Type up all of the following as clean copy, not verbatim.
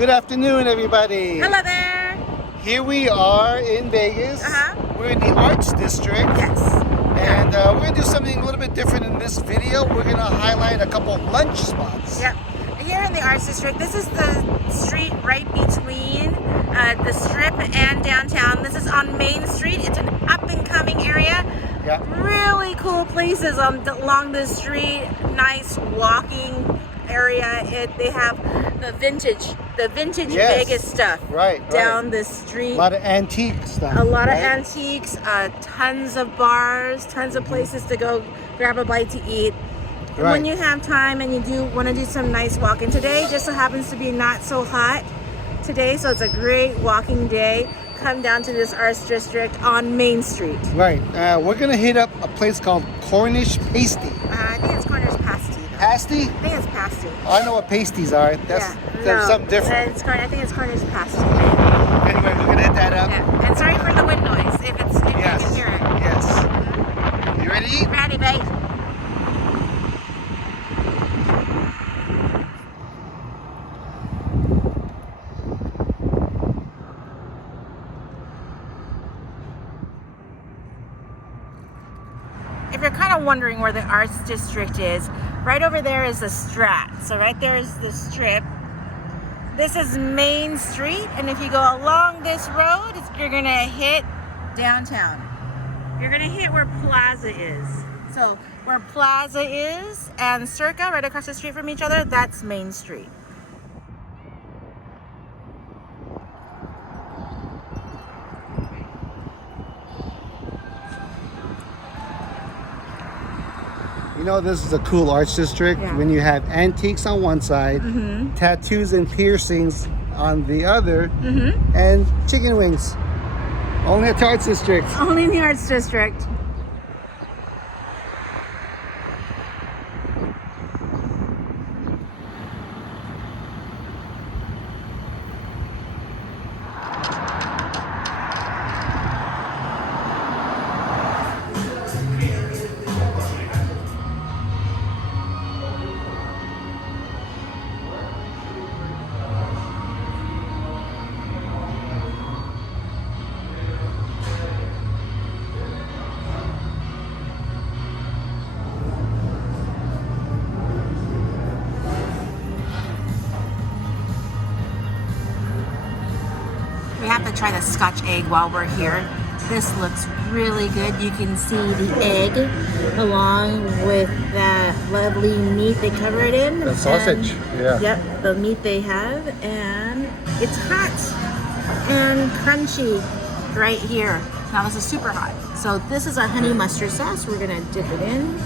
Good afternoon, everybody. Hello there. Here we are in Vegas. We're in the Arts District. Yes. And we're going to do something a little bit different in this video. We're going to highlight a couple lunch spots. Yep. Here in the Arts District, this is the street right between the Strip and downtown. This is on Main Street. It's an up-and-coming area. Yep. Really cool places along the street. Nice walking area. They have the vintage Yes. Vegas stuff down the street. A lot of antique stuff. A lot of antiques, tons of bars, tons of places to go grab a bite to eat. And when you have time and you do want to do some nice walking, today just so happens to be not so hot today, so it's a great walking day. Come down to this Arts District on Main Street. Right. We're going to hit up a place called Cornish Pasty. I think it's Cornish Pasty. Pasty? I think it's Pasty. I know what pasties are. That's something different. I think it's Cornish Pasty. Anyway, we're going to hit that up. Yeah. And sorry for the wind noise if you can hear it. Yes. You ready to eat? Ready, babe. If you're kind of wondering where the Arts District is, right over there is the Strat. So right there is the Strip. This is Main Street, and if you go along this road, you're gonna hit downtown. You're gonna hit where Plaza is. So where Plaza is and Circa, right across the street from each other, that's Main Street. You know, this is a cool arts district when you have antiques on one side, tattoos and piercings on the other, and chicken wings. Only at the Arts District. Only in the Arts District. We have to try the Scotch Egg while we're here. This looks really good. You can see the egg along with that lovely meat they cover it in. The sausage, Yep, the meat they have, and it's hot and crunchy right here. Now this is super hot. So this is our honey mustard sauce. We're gonna dip it in.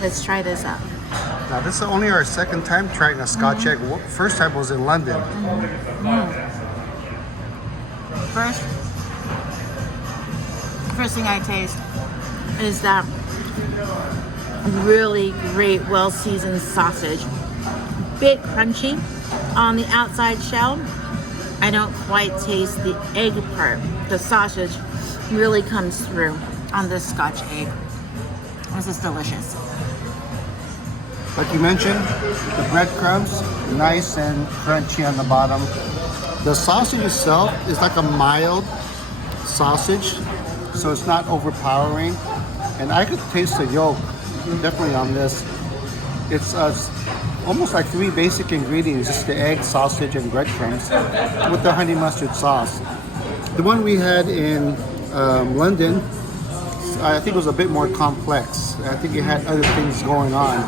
Let's try this out. Now this is only our second time trying a Scotch egg. First time was in London. First thing I taste is that really great, well-seasoned sausage. Bit crunchy on the outside shell. I don't quite taste the egg part. The sausage really comes through on this Scotch egg. This is delicious. Like you mentioned, the breadcrumbs, nice and crunchy on the bottom. The sausage itself is like a mild sausage, so it's not overpowering. And I could taste the yolk, definitely on this. It's almost like three basic ingredients, just the egg, sausage, and breadcrumbs with the honey mustard sauce. The one we had in London, I think it was a bit more complex. I think it had other things going on,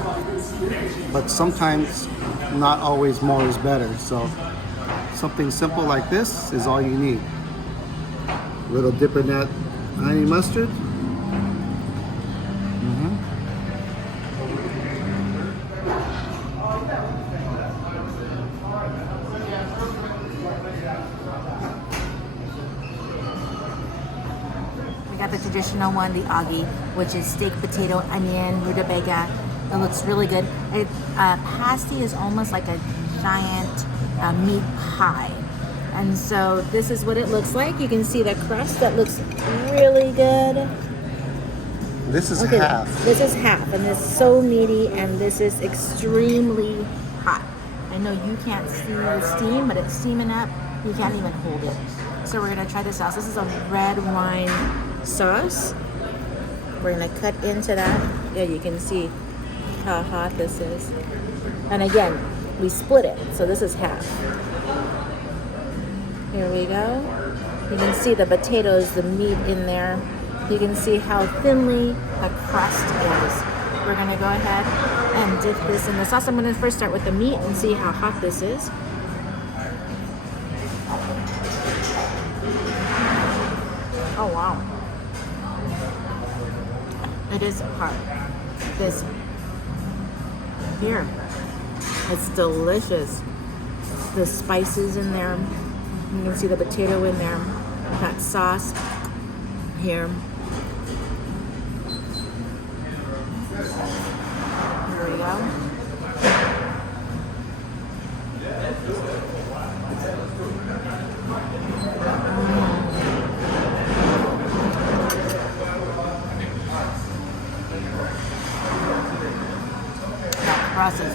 but sometimes not always more is better. So something simple like this is all you need. A little dip in that honey mustard. We got the traditional one, the Oggie, which is steak, potato, onion, rutabaga. It looks really good. Pasty is almost like a giant meat pie. And so this is what it looks like. You can see the crust. That looks really good. This is half. This is half, and this is so meaty, and this is extremely hot. And know you can't see the steam, but it's steaming up. You can't even hold it. So we're gonna try this sauce. This is a red wine sauce. We're gonna cut into that. Yeah, you can see how hot this is. And again, we split it, so this is half. Here we go. You can see the potatoes, the meat in there. You can see how thinly the crust is. We're gonna go ahead and dip this in the sauce. I'm gonna first start with the meat and see how hot this is. Oh wow. It is hot. This here. It's delicious. The spices in there. You can see the potato in there. That sauce here. Here we go. That crust is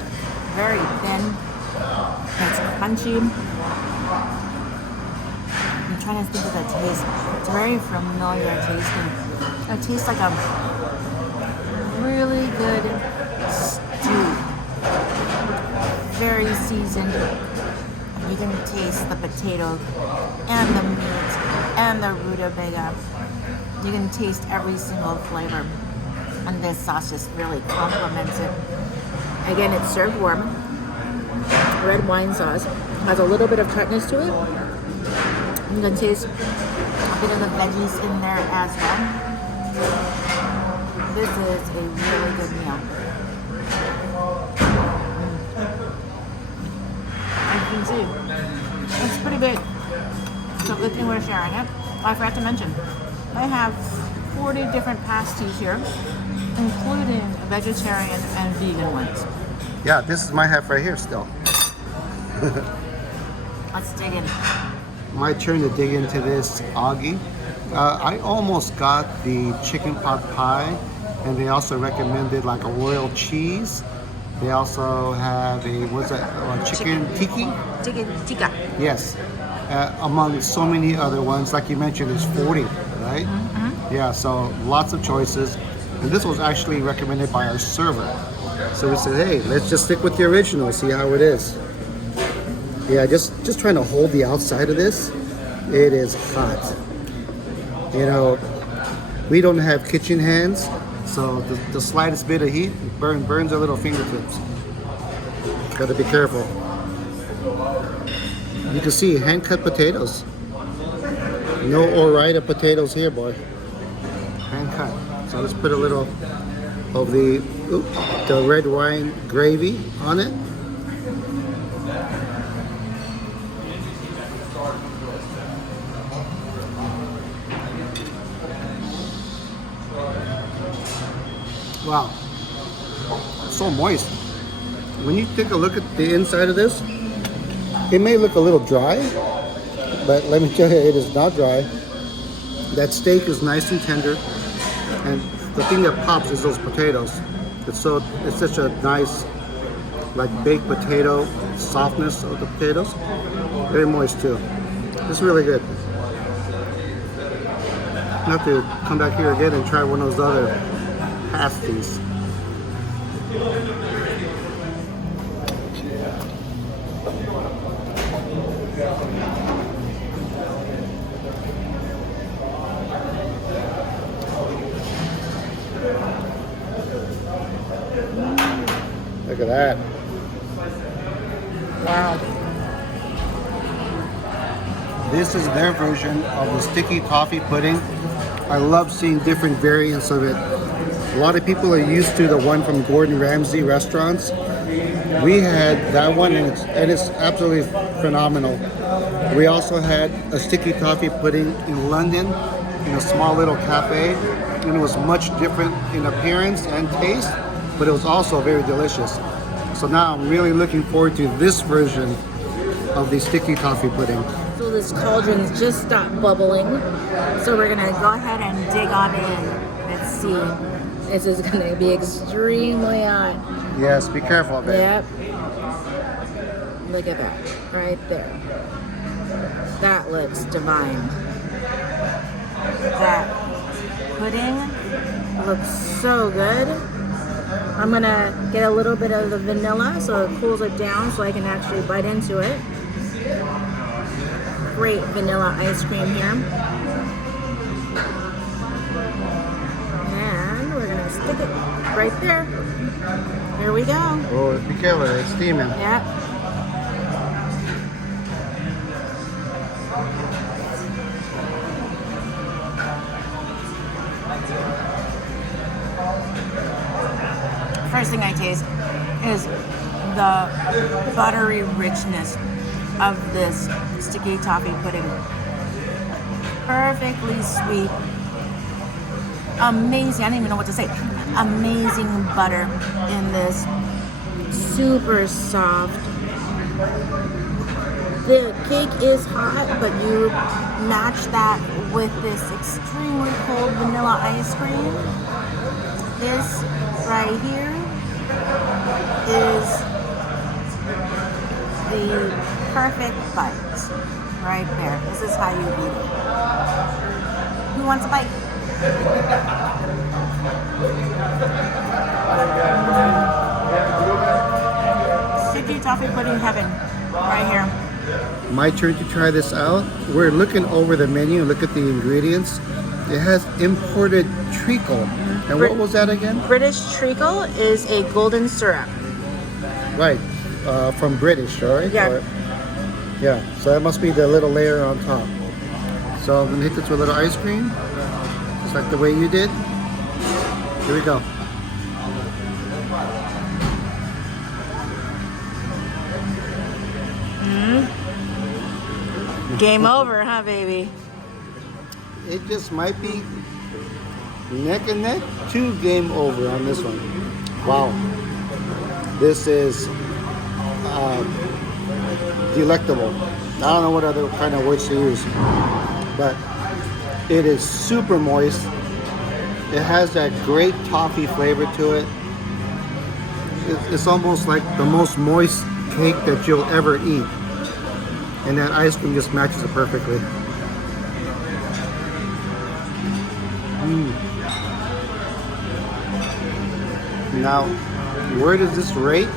very thin. It's crunchy. I'm trying to think of the taste. It's very familiar tasting. It tastes like a really good stew. Very seasoned. You can taste the potato and the meat and the rutabaga. You can taste every single flavor. And this sauce just really complements it. Again, it's served warm. Red wine sauce. Has a little bit of tartness to it. You can taste a bit of the veggies in there as well. This is a really good meal. As you can see, it's pretty big. So good thing we're sharing it. I forgot to mention, I have 40 different pasties here, including vegetarian and vegan ones. Yeah, this is my half right here still. Let's dig in. My turn to dig into this Oggie. I almost got the chicken pot pie, and they also recommended like a royal cheese. They also have a, what's that, chicken tiki? Chicken tikka. Yes. Among so many other ones, like you mentioned, there's 40, right? Mm-hmm. Yeah, so lots of choices. And this was actually recommended by our server. So we said, hey, let's just stick with the original, see how it is. Yeah, just trying to hold the outside of this. It is hot. You know, we don't have kitchen hands, so the slightest bit of heat burns our little fingertips. Gotta be careful. You can see hand-cut potatoes. No Ore-Ida potatoes here, boy. Hand-cut. So let's put a little of the red wine gravy on it. Wow, so moist. When you take a look at the inside of this, it may look a little dry, but let me tell you, it is not dry. That steak is nice and tender, and the thing that pops is those potatoes. It's such a nice, like baked potato softness of the potatoes. Very moist too. It's really good. I have to come back here again and try one of those other pasties. Look at that. Wow. This is their version of the Sticky Toffee Pudding. I love seeing different variants of it. A lot of people are used to the one from Gordon Ramsay restaurants. We had that one, and it's absolutely phenomenal. We also had a Sticky Toffee Pudding in London in a small little cafe, and it was much different in appearance and taste, but it was also very delicious. So now I'm really looking forward to this version of the Sticky Toffee Pudding. So this cauldron's just stopped bubbling. So we're gonna go ahead and dig on in. Let's see. This is gonna be extremely hot. Yes, be careful of it. Yep. Look at that, right there. That looks divine. That pudding looks so good. I'm gonna get a little bit of the vanilla so it cools it down so I can actually bite into it. Great vanilla ice cream here. And we're gonna stick it right there. Here we go. Oh, be careful, it's steaming. Yeah. First thing I taste is the buttery richness of this sticky toffee pudding. Perfectly sweet. Amazing. I don't even know what to say. Amazing butter in this. Super soft. The cake is hot, but you match that with this extremely cold vanilla ice cream. This right here is the perfect bite. Right there. This is how you eat it. Who wants a bite? Sticky toffee pudding heaven. Right here. My turn to try this out. We're looking over the menu. Look at the ingredients. It has imported treacle. And what was that again? British treacle is a golden syrup. Right. From British, right? Yeah. Yeah. So that must be the little layer on top. So I'm gonna hit this with a little ice cream, just like the way you did. Here we go. Game over, huh, baby? It just might be neck and neck to game over on this one. Wow. This is delectable. I don't know what other kind of words to use, but it is super moist. It has that great toffee flavor to it. It's almost like the most moist cake that you'll ever eat. And that ice cream just matches it perfectly. Now, where does this rate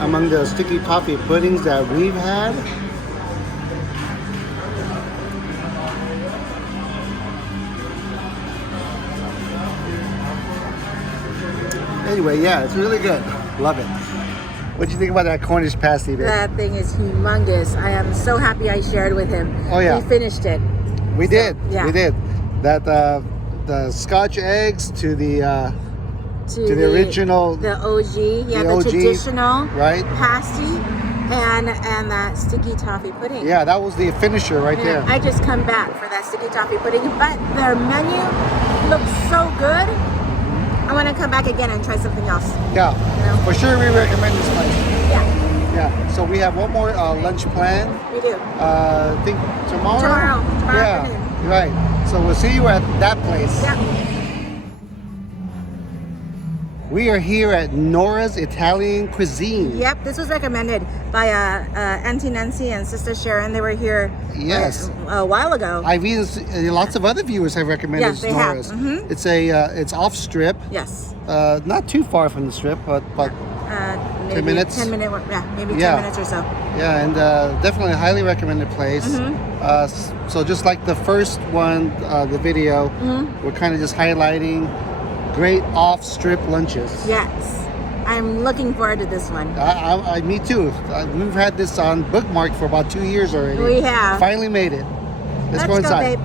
among the sticky toffee puddings that we've had? Anyway, yeah, it's really good. Love it. What do you think about that Cornish pasty, babe? That thing is humongous. I am so happy I shared with him. Oh, yeah. We finished it. We did. Yeah. We did. That the Scotch eggs to the original, the OG, yeah, the OG, traditional right? pasty, and that sticky toffee pudding. Yeah, that was the finisher right there. I just come back for that sticky toffee pudding, but their menu looks so good. I want to come back again and try something else. Yeah, You know? for sure we recommend this place. Yeah, Yeah, so we have one more lunch plan. we do. I think tomorrow. Tomorrow Yeah, afternoon. right. So we'll see you at that place. Yeah. We are here at Nora's Italian Cuisine. Yep, this was recommended by Auntie Nancy and Sister Sharon. They were here Yes. a while ago. I've even lots of other viewers have recommended Yes, they have. Nora's. Mhm. It's off strip, Yes. not too far from the strip, but Maybe 10 minutes? 10 minute, yeah, maybe Yeah. 10 minutes or so. yeah, and definitely a highly recommended place. Mm-hmm. So just like the first one, the video, Mm-hmm. we're kind of just highlighting great off strip lunches. Yes. I'm looking forward to this one. Me too. We've had this on bookmark for about 2 years already. We have. Finally made it. Let's go go, inside. babe.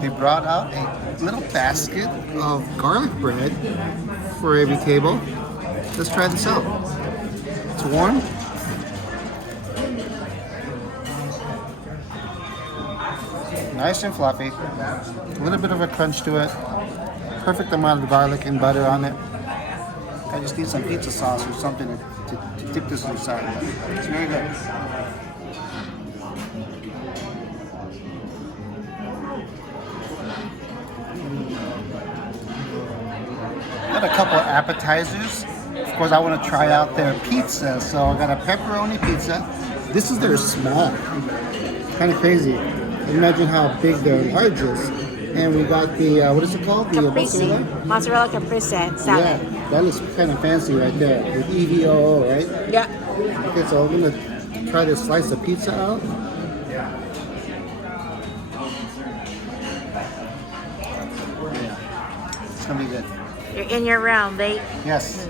They brought out a little basket of garlic bread for every table. Let's try this out. It's warm. Nice and fluffy. A little bit of a crunch to it. Perfect amount of garlic and butter on it. I just need some pizza sauce or something to to dip this inside. It's very good. Got a couple of appetizers. Of course, I want to try out their pizza. So I got a pepperoni pizza. This is their small. Kind of crazy. Imagine how big their large is. And we got the, what is it called? The Caprese. Mozzarella Caprese salad. Yeah, that looks kind of fancy right there. With EVOO, right? Yeah. Okay, so I'm going to try to slice the pizza out. It's going to be good. You're in your realm, babe. Yes.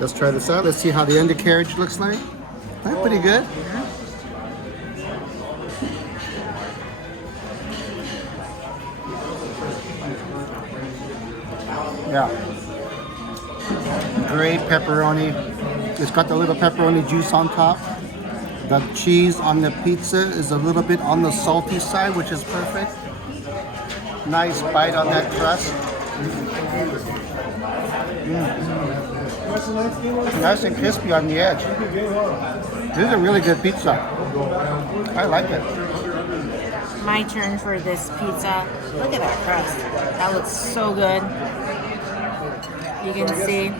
Let's try this out. Let's see how the undercarriage looks like. That's pretty good. Yeah. Great pepperoni. It's got the little pepperoni juice on top. The cheese on the pizza is a little bit on the salty side, which is perfect. Nice bite on that crust. Nice and crispy on the edge. This is a really good pizza. I like it. My turn for this pizza. Look at that crust. That looks so good. You can see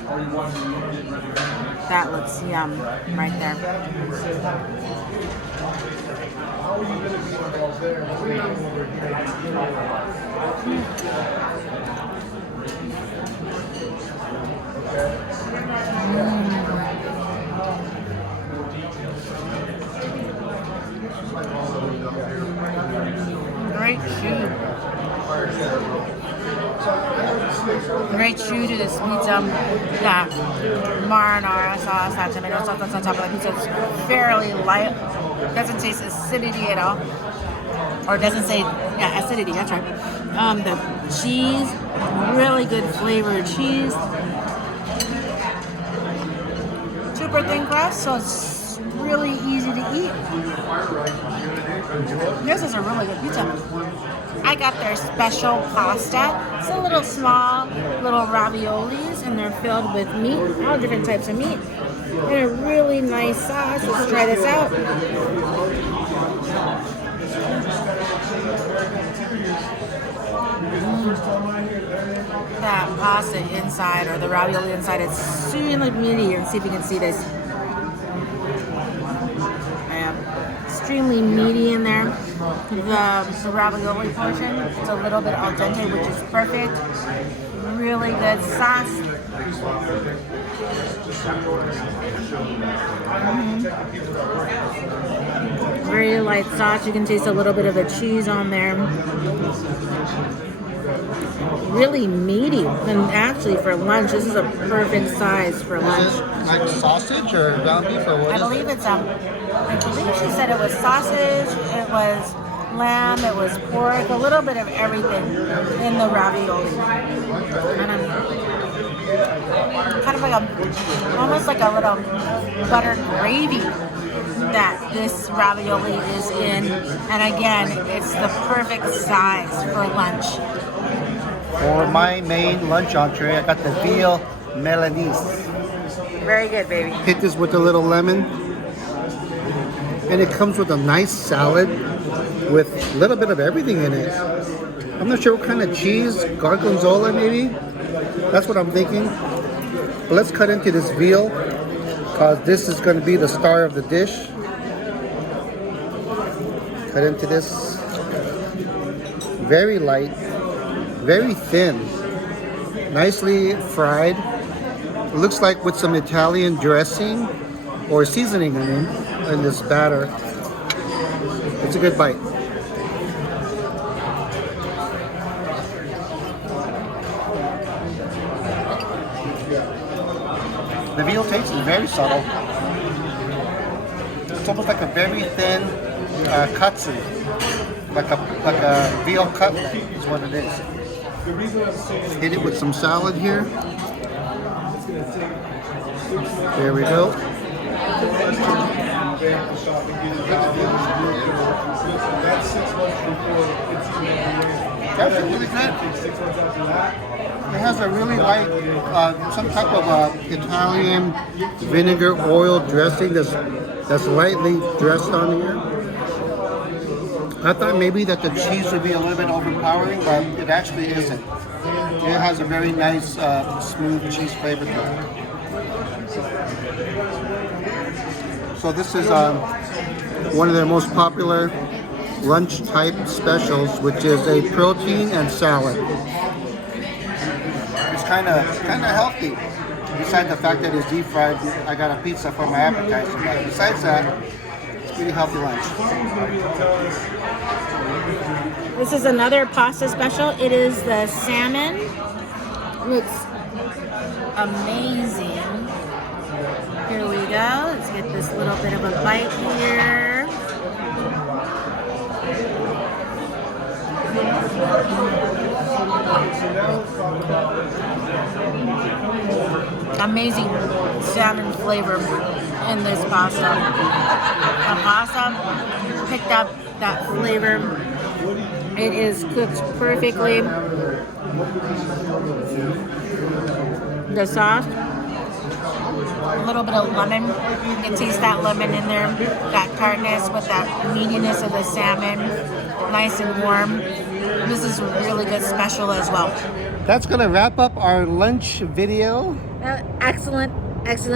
that looks yum right there. Great chew. Great chew to this pizza. That marinara sauce, that tomato sauce that's on top of the pizza is fairly light. Doesn't taste acidity at all. Or doesn't say, yeah, acidity, that's right. The cheese, really good flavored cheese. Super thin crust, so it's really easy to eat. This is a really good pizza. I got their special pasta. It's a little small, little raviolis, and they're filled with meat, all different types of meat. And a really nice sauce. Let's try this out. That pasta inside, or the ravioli inside, it's extremely meaty. And see if you can see this. Extremely meaty in there. The ravioli portion, it's a little bit al dente, which is perfect. Really good sauce. Very light sauce. You can taste a little bit of the cheese on there. Really meaty, and actually for lunch, this is a perfect size for lunch. Is it like sausage or ground beef or what? I believe it's I believe she said it was sausage, it was lamb, it was pork, a little bit of everything in the ravioli. Kind of like almost like a little buttered gravy that this ravioli is in. And again, it's the perfect size for lunch. For my main lunch entree, I got the Veal Milanese. Very good, baby. Hit this with a little lemon. And it comes with a nice salad with a little bit of everything in it. I'm not sure what kind of cheese, gorgonzola maybe? That's what I'm thinking. But let's cut into this veal, because this is going to be the star of the dish. Cut into this. Very light, very thin, nicely fried. It looks like with some Italian dressing or seasoning in this batter. It's a good bite. The veal taste is very subtle. It's almost like a very thin katsu, like a veal cutlet is what it is. Hit it with some salad here. There we go. actually really good. It has a really light, some type of Italian vinegar oil dressing that's lightly dressed on here. I thought maybe that the cheese would be a little bit overpowering, but it actually isn't. It has a very nice, smooth cheese flavor to it. So this is one of their most popular lunch type specials, which is a protein and salad. It's kind of healthy. Besides the fact that it's deep fried, I got a pizza for my appetizer. But besides that, it's a pretty healthy lunch. This is another pasta special. It is the salmon. Looks amazing. Here we go. Let's get this little bit of a bite here. Amazing salmon flavor in this pasta. The pasta picked up that flavor. It is cooked perfectly. The sauce, a little bit of lemon. You can taste that lemon in there. That tartness with that meatiness of the salmon. Nice and warm. This is a really good special as well. That's gonna wrap up our lunch video. Excellent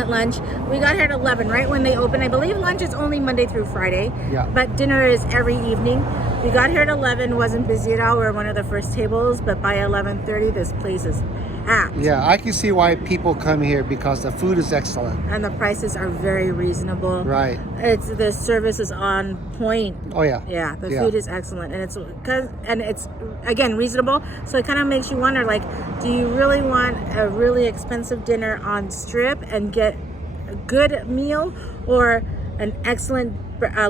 lunch. We got here at 11, right when they open. I believe lunch is only Monday through Friday. Yeah. But dinner is every evening. We got here at 11, wasn't busy at all. We were one of the first tables, but by 11:30, this place is packed. Yeah, I can see why people come here because the food is excellent. And the prices are very reasonable. Right. The service is on point. Oh yeah. Yeah, the food is excellent, and it's again reasonable. So it kind of makes you wonder, like, do you really want a really expensive dinner on Strip and get a good meal, or an excellent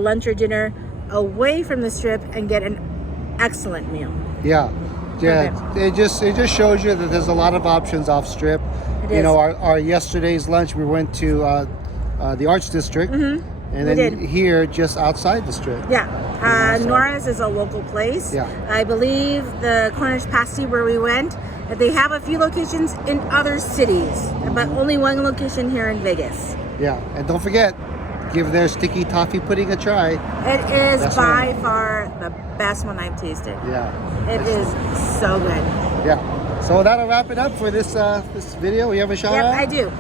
lunch or dinner away from the Strip and get an excellent meal? Yeah. It just shows you that there's a lot of options off Strip. You know, our yesterday's lunch, we went to the Arts District, and then here just outside the Strip. Yeah, Nora's is a local place. Yeah, I believe the Cornish Pasty where we went, they have a few locations in other cities, but only one location here in Vegas. Yeah, and don't forget, give their Sticky Toffee Pudding a try. It is by far the best one I've tasted. Yeah. It is so good. Yeah. So that'll wrap it up for this this video. You have a shout out? I do.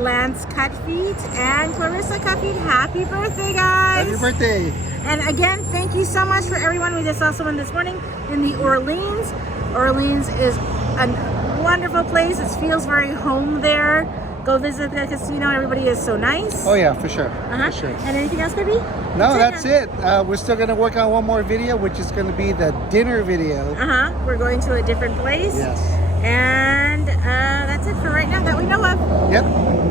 Lance Cutfeet and Clarissa Cutfeet, happy birthday, guys. Happy birthday. And again, thank you so much for everyone. We just saw someone this morning in the Orleans. Orleans is a wonderful place. It feels very home there. Go visit the casino. Everybody is so nice. Oh yeah, for sure. For sure. And anything else, baby? No, that's it. We're still going to work on one more video, which is going to be the dinner video. We're going to a different place. Yes. And that's it for right now that we know of. Yep.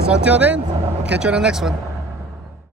So until then, we'll catch you on the next one.